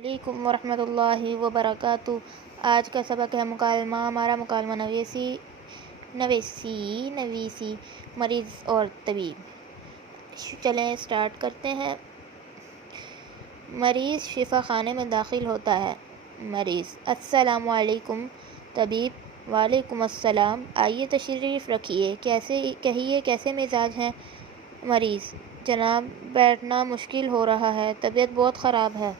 علیکم ورحمۃ اللہ وبرکاتہ۔ آج کا سبق ہے مکالمہ۔ ہمارا مکالمہ نویسی مریض اور طبیب۔ چلیں سٹارٹ کرتے ہیں۔ مریض شفا خانے میں داخل ہوتا ہے۔ مریض: السلام علیکم۔ طبیب: وعلیکم السلام، آئیے تشریف رکھیے، کہیے کیسے مزاج ہیں؟ مریض: جناب بیٹھنا مشکل ہو رہا ہے، طبیعت بہت خراب ہے۔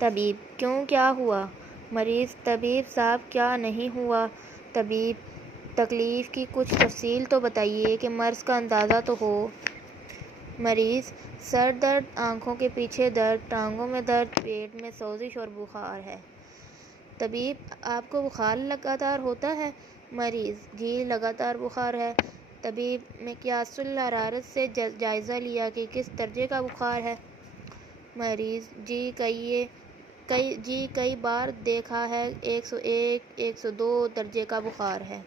طبیب: کیوں، کیا ہوا؟ مریض: طبیب صاحب کیا نہیں ہوا؟ طبیب: تکلیف کی کچھ تفصیل تو بتائیے کہ مرض کا اندازہ تو ہو۔ مریض: سر درد، آنکھوں کے پیچھے درد، ٹانگوں میں درد، پیٹ میں سوزش اور بخار ہے۔ طبیب: آپ کو بخار لگاتار ہوتا ہے؟ مریض: جی لگاتار بخار ہے۔ طبیب: مقیاس الحرارت سے جائزہ لیا کہ کس درجے کا بخار ہے؟ مریض: جی کئی بار دیکھا ہے، 101 102 درجے کا بخار ہے۔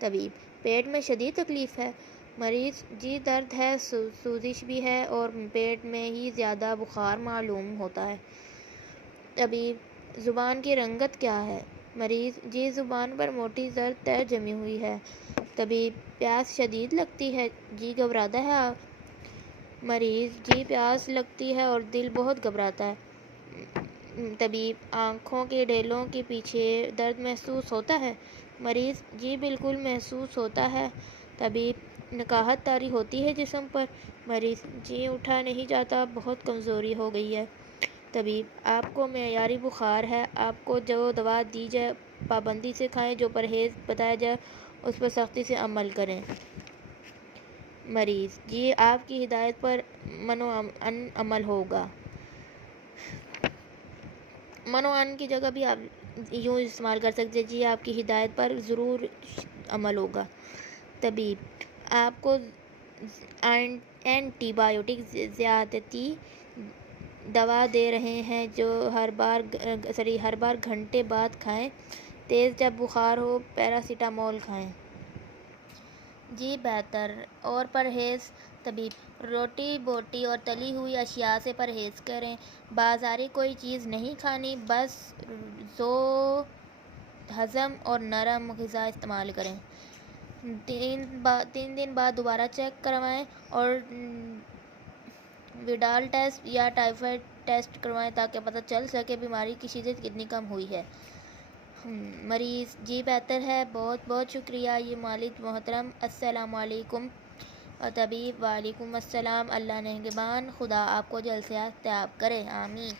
طبیب: پیٹ میں شدید تکلیف ہے؟ مریض: جی درد ہے، سوزش بھی ہے اور پیٹ میں ہی زیادہ بخار معلوم ہوتا ہے۔ طبیب: زبان کی رنگت کیا ہے؟ مریض: جی زبان پر موٹی زرد تہہ جمی ہوئی ہے۔ طبیب: پیاس شدید لگتی ہے؟ جی گھبراتا ہے آپ؟ مریض: جی پیاس لگتی ہے اور دل بہت گھبراتا ہے۔ طبیب: آنکھوں کے ڈھیلوں کے پیچھے درد محسوس ہوتا ہے؟ مریض: جی بالکل محسوس ہوتا ہے۔ طبیب: نکاہت طاری ہوتی ہے جسم پر؟ مریض: جی اٹھا نہیں جاتا، بہت کمزوری ہو گئی ہے۔ طبیب: آپ کو معیاری بخار ہے، آپ کو جو دوا دی جائے پابندی سے کھائیں، جو پرہیز بتایا جائے اس پر سختی سے عمل کریں۔ مریض: جی آپ کی ہدایت پر منوعن عمل ہوگا۔ منوعن کی جگہ بھی آپ یوں استعمال کر سکتے ہیں، جی آپ کی ہدایت پر ضرور عمل ہوگا۔ طبیب: آپ کو اینٹی بایوٹک زیادتی دوا دے رہے ہیں جو ہر بار گھنٹے بعد کھائیں، تیز جب بخار ہو پیراسیٹامول کھائیں۔ جی بہتر، اور پرہیز؟ طبیب: روٹی بوٹی اور تلی ہوئی اشیاء سے پرہیز کریں، بازاری کوئی چیز نہیں کھانی، بس ذو ہضم اور نرم غذا استعمال کریں۔ 3 دن بعد دوبارہ چیک کروائیں اور ویڈال ٹیسٹ یا ٹائیفائڈ ٹیسٹ کروائیں تاکہ پتہ چل سکے بیماری کی شدت کتنی کم ہوئی ہے۔ مریض: جی بہتر ہے، بہت بہت شکریہ یہ والد محترم، السلام علیکم۔ طبیب: وعلیکم السلام، اللہ نگہبان، خدا آپ کو جلد سے جلد صحت یاب کرے، آمین۔